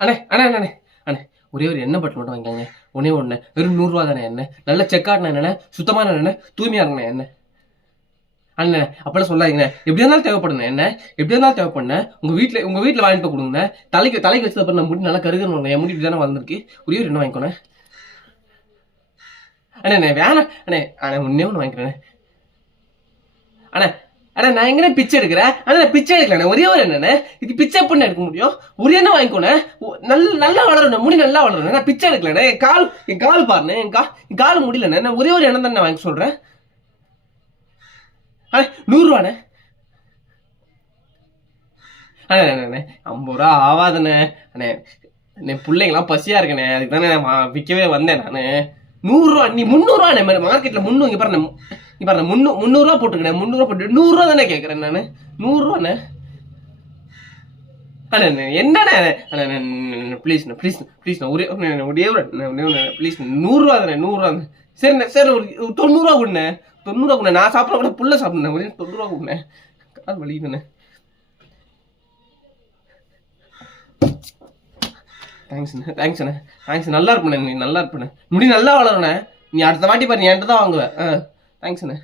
அண்ணே அண்ணே அண்ணே அண்ணே ஒரே ஒரு எண்ணெய் பட்டு மட்டும் வாங்கிக்கோங்க. ஒன்னே ஒன்று வெறும் 100 தானே எண்ணெய். நல்ல செக்காட்டின எண்ணெய், சுத்தமான எண்ணெய், தூய்மையாக இருக்கணும் எண்ணெய். அண்ணே அப்பெல்லாம் சொல்லாதீங்கண்ணே. எப்படி இருந்தாலும் தேவைப்படுங்க என்ன, எப்படி இருந்தாலும் தேவைப்படுனேன். உங்கள் வீட்டில் வாங்கிட்டு போய் கொடுங்கண்ணே. தலைக்கு வச்சது நான் முடி நல்லா கருகணும். என் முடி இப்படி தானே வளர்ந்துருக்கு. ஒரே ஒரு எண்ணெய் வாங்கிக்கோண்ணே. அண்ணே வேணாம் அண்ணே. அண்ணே ஒன்றே ஒன்று வாங்கிக்கிறேண்ணே. அண்ணே அண்ணா நான் எங்கண்ணே பிச்சை எடுக்கிறேன். ஆனால் நான் பிச்சை எடுக்கலண்ணே. ஒரே ஒரு என்னண்ணே இது பிச்சை எப்படின்னு எடுக்க முடியும்? ஒரு எண்ணெய் வாங்கிக்கோண்ணே. நல்லா வளரணும், முடி நல்லா வளரணும். நான் பிச்சை எடுக்கலண்ணே. என் கால் பாருண்ணே. என் கால் முடியலண்ணே. நான் ஒரே ஒரு எண்ணெய் தானே வாங்கி சொல்கிறேன். அண்ணே 100 ரூபாண்ணே. அண்ணே அண்ணே 50 ரூபா ஆகாதுண்ணே. அண்ணே என் பிள்ளைங்களாம் பசியாக இருக்கண்ணே. அதுக்கு தானே நான் விற்கவே வந்தேன் நான். 100 ரூபா நீ 300 ரூபாண்ணே. மார்க்கெட்டில் 300 இங்கே பாருண்ணே. இப்போ 300 ரூபா போட்டுக்கிறேன். 300 ரூபா போட்டு 100 ரூபா தானே கேட்குறேன் நான். 100 ரூபாண்ணே. அண்ணே என்னண்ணே அண்ணே ப்ளீஸ்ண்ணே ப்ளீஸ்ண்ணே ஒரே ப்ளீஸ் 100 ரூபா தானே. 100 ரூபா சரிண்ணே. சரி ஒரு 90 ரூபா கொடுண்ணே. 90 ரூபா கொடுண்ணே. நான் சாப்பிட கூட புள்ள சாப்பிட்ணேன். ஒரே 90 ரூபா கொடுண்ணே. கால் வலிக்குதுண்ணே. தேங்க்ஸ்ண்ணே. நல்லா இருப்பண்ணே. நீ நல்லா இருப்பண்ணே. முடி நல்லா வளருண்ணே. நீ அடுத்த வாட்டி பாரு நீ என்கிட்ட தான் வாங்குவேன். தேங்க்ஸ்ண்ணே.